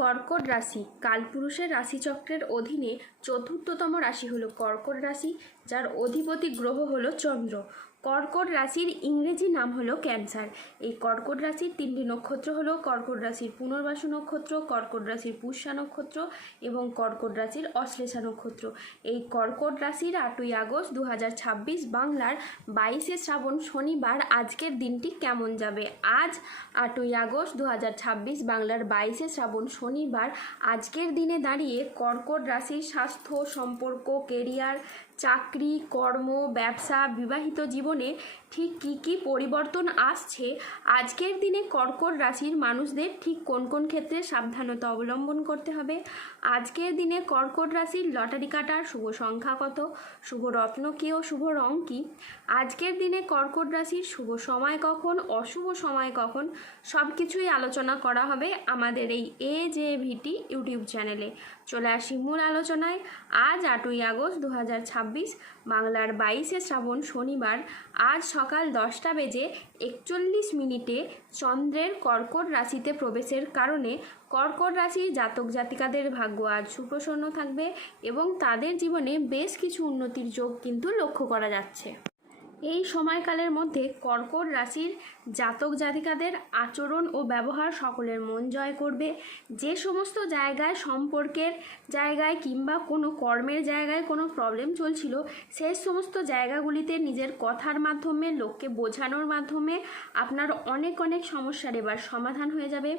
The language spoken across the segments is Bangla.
কর্কট রাশি কালপুরুষের রাশিচক্রের অধীনে চতুর্থতম রাশি হলো কর্কট রাশি, যার অধিপতি গ্রহ হলো চন্দ্র। কর্কট রাশির ইংরেজি নাম হলো ক্যান্সার। এই কর্কট রাশির তিনটি নক্ষত্র হলো কর্কট রাশির পুনর্বাসু নক্ষত্র, কর্কট রাশির পুষ্যা নক্ষত্র এবং কর্কট রাশির অশ্লেষা নক্ষত্র। এই কর্কট রাশির 8ই আগস্ট 2026 বাংলার 22শে শ্রাবণ শনিবার আজকের দিনটি কেমন যাবে। আজ 8ই আগস্ট 2026 বাংলার 22শে শ্রাবণ শনিবার আজকের দিনে দাঁড়িয়ে কর্কট রাশির স্বাস্থ্য, সম্পর্ক, কেরিয়ার, চাকরি, কর্ম, ব্যবসা, বিবাহিত জীবনে ঠিক কী পরিবর্তন আসছে, আজকের দিনে কর্কট রাশির মানুষদের ঠিক কোন কোন ক্ষেত্রে সাবধানতা অবলম্বন করতে হবে, আজকের দিনে কর্কট রাশির লটারি কাটার শুভ সংখ্যা কত, শুভ রত্ন কী ও শুভ রং কী, আজকের দিনে কর্কট রাশির শুভ সময় কখন, অশুভ সময় কখন, সব কিছুই আলোচনা করা হবে আমাদের এই AJVT ইউটিউব চ্যানেলে। চলে আসি মূল আলোচনায়। আজ 8ই আগস্ট 2026 বাংলার 22শে শ্রাবণ শনিবার আজ সকাল 10টা বেজে 41 চন্দ্রের কর্কট রাশিতে প্রবেশের কারণে কর্কট রাশির জাতক জাতিকাদের ভাগ্য আজ সুপ্রসন্ন থাকবে এবং তাদের জীবনে বেশ কিছু উন্নতির যোগ কিন্তু লক্ষ্য করা যাচ্ছে। এই সময়কালের মধ্যে কর্কট রাশির জাতক জাতিকাদের আচরণ ও ব্যবহার সকলের মন জয় করবে। যে সমস্ত জায়গায় সম্পর্কের জায়গায় কিংবা কোনো কর্মের জায়গায় কোনো প্রবলেম চলছিল, সেই সমস্ত জায়গাগুলিতে নিজের কথার মাধ্যমে, লোককে বোঝানোর মাধ্যমে আপনার অনেক সমস্যার এবার সমাধান হয়ে যাবে।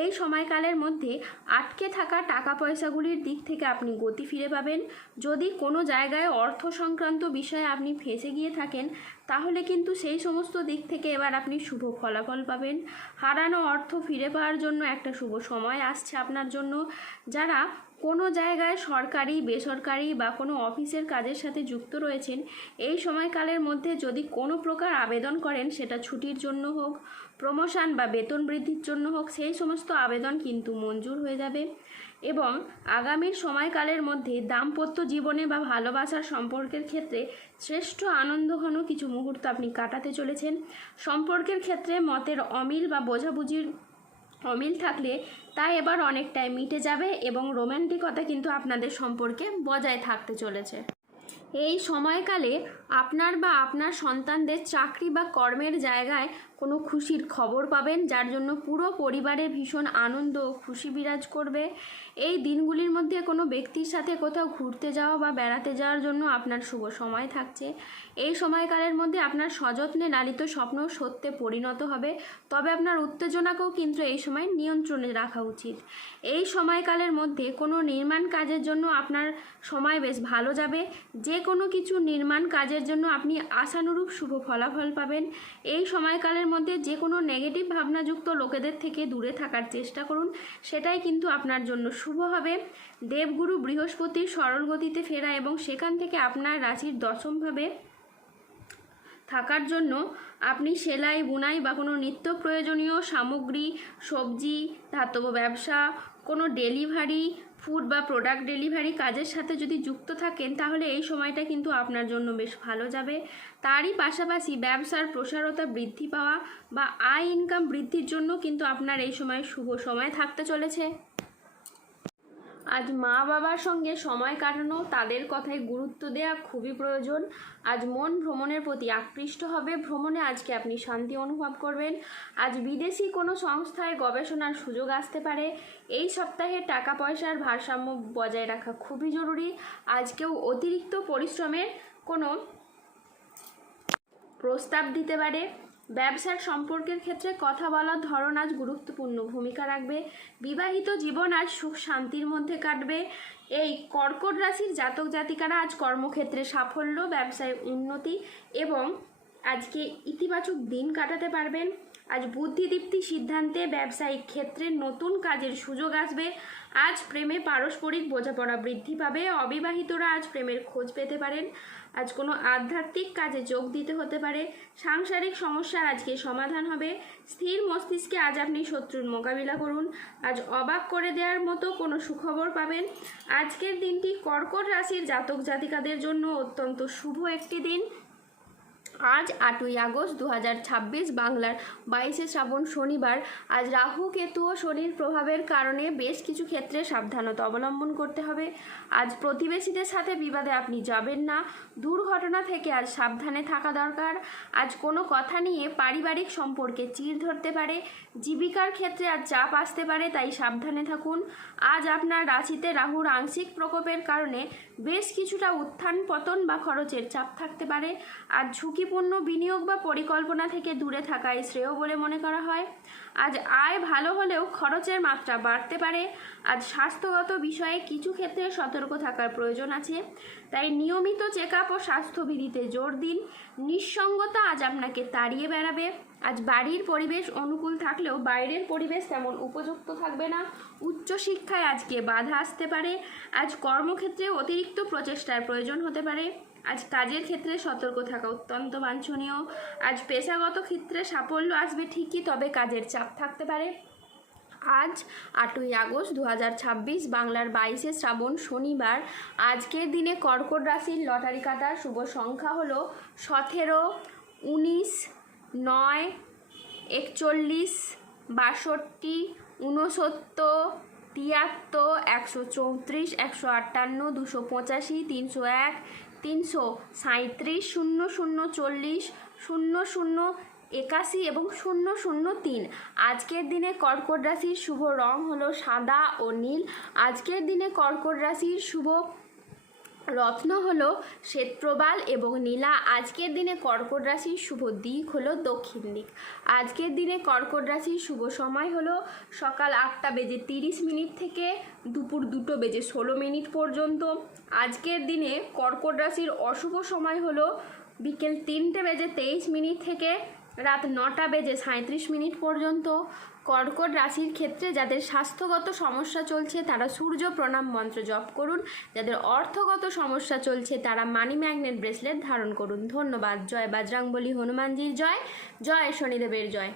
এই সময়কালের মধ্যে আটকে থাকা টাকা পয়সাগুলির দিক থেকে আপনি গতি ফিরে পাবেন। যদি কোনো জায়গায় অর্থ সংক্রান্ত বিষয়ে আপনি ফেঁসে গিয়ে থাকেন, তাহলে কিন্তু সেই সমস্ত দিক থেকে এবার আপনি শুভ ফলাফল পাবেন। হারানো অর্থ ফিরে পাওয়ার জন্য একটা শুভ সময় আসছে আপনার জন্য। যারা কোনো জায়গায় সরকারি, বেসরকারি বা কোনো অফিসের কাজের সাথে যুক্ত রয়েছেন, এই সময়কালের মধ্যে যদি কোনো প্রকার আবেদন করেন, সেটা ছুটির জন্য হোক, প্রমোশন বা বেতন বৃদ্ধির জন্য হোক, সেই সমস্ত আবেদন কিন্তু মঞ্জুর হয়ে যাবে। এবং আগামীর সময়কালের মধ্যে দাম্পত্য জীবনে বা ভালোবাসার সম্পর্কের ক্ষেত্রে শ্রেষ্ঠ আনন্দঘন কিছু মুহূর্ত আপনি কাটাতে চলেছেন। সম্পর্কের ক্ষেত্রে মতের অমিল বা বোঝাবুঝির অমিল থাকলে তা এবার অনেকটাই মিটে যাবে এবং রোম্যান্টিকতা কিন্তু আপনাদের সম্পর্কে বজায় থাকতে চলেছে। এই সময়কালে আপনার বা আপনার সন্তানদের চাকরি বা কর্মের জায়গায় কোনো খুশির খবর পাবেন, যার জন্য পুরো পরিবারে ভীষণ আনন্দ ও খুশি বিরাজ করবে। এই দিনগুলির মধ্যে কোনো ব্যক্তির সাথে কোথাও ঘুরতে যাওয়া বা বেড়াতে যাওয়ার জন্য আপনার শুভ সময় থাকছে। এই সময়কালের মধ্যে আপনার সযত্নে লালিত স্বপ্ন সত্যে পরিণত হবে, তবে আপনার উত্তেজনাকেও কিন্তু এই সময় নিয়ন্ত্রণে রাখা উচিত। এই সময়কালের মধ্যে কোনো নির্মাণ কাজের জন্য আপনার সময় বেশ ভালো যাবে। যে কোনো কিছু নির্মাণ কাজের জন্য আপনি আশানুরূপ শুভ ফলাফল পাবেন। এই সময়কালের মধ্যে যে কোনো নেগেটিভ ভাবনাযুক্ত লোকেদের থেকে দূরে থাকার চেষ্টা করুন, সেটাই কিন্তু আপনার জন্য শুভ হবে। দেবগুরু বৃহস্পতির সরল গতিতে ফেরা এবং সেখান থেকে আপনার রাশির দশমভাবে থাকার জন্য আপনি সেলাই, বুনাই বা কোনো নিত্য প্রয়োজনীয় সামগ্রী, সবজি, ধাতব ব্যবসা, কোনো ডেলিভারি, ফুড বা প্রোডাক্ট ডেলিভারি কাজের সাথে যদি যুক্ত থাকেন, তাহলে এই সময়টা কিন্তু আপনার জন্য বেশ ভালো যাবে। তারই পাশাপাশি ব্যবসার প্রসারতা বৃদ্ধি পাওয়া বা আয় ইনকাম বৃদ্ধির জন্য কিন্তু আপনার এই সময় শুভ সময় থাকতে চলেছে। আজ মা বাবার সঙ্গে সময় কাটানো, তাদের কথায় গুরুত্ব দেওয়া খুবই প্রয়োজন। আজ মন ভ্রমণের প্রতি আকৃষ্ট হবে। ভ্রমণে আজকে আপনি শান্তি অনুভব করবেন। আজ বিদেশি কোনো সংস্থায় গবেষণার সুযোগ আসতে পারে। এই সপ্তাহে টাকা পয়সার ভারসাম্য বজায় রাখা খুবই জরুরি। আজ কেউ অতিরিক্ত পরিশ্রমের কোনো প্রস্তাব দিতে পারে। ব্যবসার সম্পর্কের ক্ষেত্রে কথা বলার ধরন আজ গুরুত্বপূর্ণ ভূমিকা রাখবে। বিবাহিত জীবন আজ সুখ শান্তির মধ্যে কাটবে। এই কর্কট রাশির জাতক জাতিকারা আজ কর্মক্ষেত্রে সাফল্য, ব্যবসায় উন্নতি এবং আজকে ইতিবাচক দিন কাটাতে পারবেন। আজ বুদ্ধিদীপ্তি সিদ্ধান্তে ব্যবসায়িক ক্ষেত্রে নতুন কাজের সুযোগ আসবে। আজ প্রেমে পারস্পরিক বোঝাপড়া বৃদ্ধি পাবে। অবিবাহিতরা আজ প্রেমের খোঁজ পেতে পারেন। আজ কোনো আধ্যাত্মিক কাজে যোগ দিতে হতে পারে। সাংসারিক সমস্যার আজকে সমাধান হবে। স্থির মস্তিষ্কে আজ আপনি শত্রুর মোকাবিলা করুন। আজ অবাক করে দেওয়ার মতো কোনো সুখবর পাবেন। আজকের দিনটি কর্কট রাশির জাতক জাতিকাদের জন্য অত্যন্ত শুভ একটি দিন। আজ 8ই আগস্ট 2026 বাংলার 22শে শ্রাবণ শনিবার। আজ রাহু কেতু ও শনির প্রভাবের কারণে বেশ কিছু ক্ষেত্রে সাবধানতা অবলম্বন করতে হবে। আজ প্রতিবেশীদের সাথে বিবাদে আপনি যাবেন না। দুর্ঘটনা থেকে আজ সাবধানে থাকা দরকার। আজ কোনো কথা নিয়ে পারিবারিক সম্পর্কে চিড় ধরতে পারে। জীবিকার ক্ষেত্রে আজ চাপ আসতে পারে, তাই সাবধানে থাকুন। আজ আপনার রাশিতে রাহুর আংশিক প্রকোপের কারণে বেশ কিছুটা উত্থান পতন বা খরচের চাপ থাকতে পারে। আজ ঝুঁকিপূর্ণ বিনিয়োগ বা পরিকল্পনা থেকে দূরে থাকাই শ্রেয় বলে মনে করা হয়। আজ আয় ভালো হলেও খরচের মাত্রা বাড়তে পারে। আজ স্বাস্থ্যগত বিষয়ে কিছু ক্ষেত্রে সতর্ক থাকার প্রয়োজন আছে, তাই নিয়মিত চেক আপ ও স্বাস্থ্যবিধিতে জোর দিন। নিঃসঙ্গতা আজ আপনাকে তাড়িয়ে বেড়াবে। আজ বাড়ির পরিবেশ অনুকূল থাকলেও বাইরের পরিবেশ তেমন উপযুক্ত থাকবে না। উচ্চশিক্ষায় আজকে বাধা আসতে পারে। আজ কর্মক্ষেত্রে অতিরিক্ত প্রচেষ্টার প্রয়োজন হতে পারে। আজ কাজের ক্ষেত্রে সতর্ক থাকা অত্যন্ত বাঞ্ছনীয়। আজ পেশাগত ক্ষেত্রে সাফল্য আসবে ঠিকই, তবে কাজের চাপ থাকতে পারে। আজ 8ই আগস্ট 2026 বাংলার 22শে শ্রাবণ শনিবার। আজকের দিনে কর্কট রাশির লটারি কাটার শুভ সংখ্যা হলো 17, 19, 9, 41, 62, 69, 73, 134, 158, 285, 301, 337, 00, 40, 00, 81 এবং 003। আজকের দিনে কর্কট রাশির শুভ রং হলো সাদা ও নীল। আজকের দিনে কর্কট রাশির শুভ রত্ন হলো শ্বেতপ্রবাল এবং নীলা। আজকের দিনে কর্কট রাশির শুভ দিক হলো দক্ষিণ দিক। আজকের দিনে কর্কট রাশির শুভ সময় হলো সকাল 8:30 থেকে দুপুর 2:16 পর্যন্ত। আজকের দিনে কর্কট রাশির অশুভ সময় হলো বিকেল 3:23 থেকে রাত 9:37 পর্যন্ত। কর্কট রাশির ক্ষেত্রে যাদের স্বাস্থ্যগত সমস্যা চলছে তারা সূর্য প্রণাম মন্ত্র জপ করুন। যাদের অর্থগত সমস্যা চলছে তারা মানি ম্যাগনেট ব্রেসলেট ধারণ করুন। ধন্যবাদ। জয় বজরংবলী, হনুমানজির জয়, জয় শনিদেবের জয়।